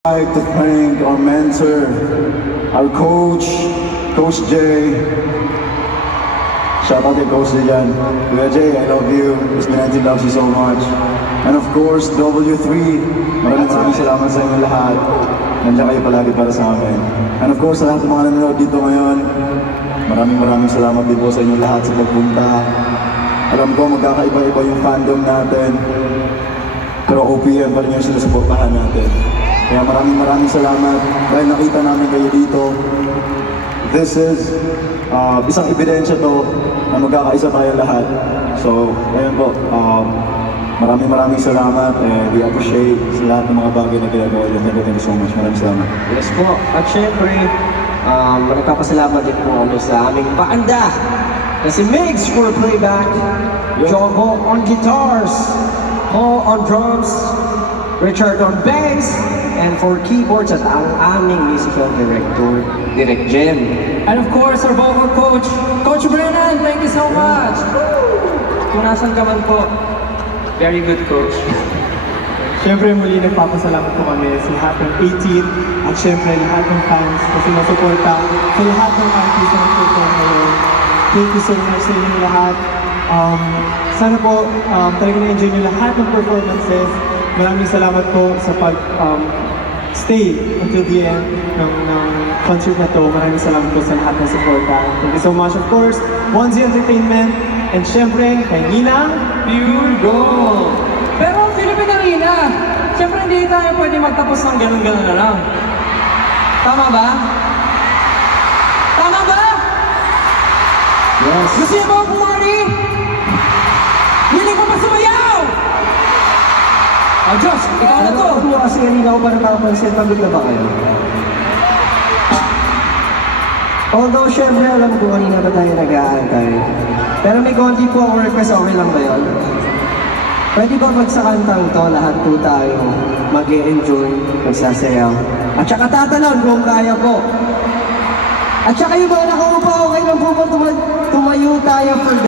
I'd like to thank our mentor, our coach, Coach Jay. Shout out to Coach Jay yan. Kuya Jay, I love you. Miss Minanti loves you so much. And of course, W3. Maraming salamat sa inyo lahat. Nandiyan kayo palagi para sa amin. And of course, sa lahat ng mga nanonood dito ngayon, maraming salamat din po sa inyo lahat sa pagpunta. Alam ko, magkakaiba-iba yung fandom natin. Pero OPM pa rin yung sinusuportahan natin. Kaya maraming salamat dahil nakita namin kayo dito. This is isang ebidensya to na magkakaisa tayo lahat. So, ayun po, maraming salamat and we appreciate sa lahat ng mga bagay na ginagawa yun. Thank you so much. Maraming salamat. Yes po. At syempre, nagpapasalamat din po kami sa aming paanda na si Migs for playback, Jovo on guitars, Paul on drums, Richard on bass, and for keyboards at ang aming musical director, Direk Jem. And of course, our vocal coach, Coach Brennan, thank you so much. Kung nasan ka man po, very good coach. Siyempre muli nagpapasalamat po kami sa lahat ng 18 at siyempre lahat ng fans na sinusuporta sa lahat ng artists na nagperform ngayon. Thank you so much sa inyong lahat. Sana po talaga na-enjoy nyo lahat ng performances. Maraming salamat po sa stay until the end ng concert na to. Maraming salamat po sa lahat ng suporta. Thank you so much, of course, 1Z Entertainment, and syempre, kay Ninang Pure Gold! Pero Philippine Arena, syempre hindi tayo pwede magtapos ng ganun-ganun na lang. Tama ba? Tama ba? Yes. Gusto niyo ba kumari? Hindi ko pa sumayaw! Oh, Diyos, ikaw na to! Ano kasi kanina ko pa nakapansin, pagod na ba kayo? Although, syempre, alam ko kanina ba tayo nag-aantay. Pero may konti po ang request, okay lang ba yun? Pwede ba pag sa kantang to, lahat po tayo mag-e-enjoy, magsasayaw. At saka tatalon kung kaya po. At saka yung mga nakaupa, okay lang po ba tumayo tayo for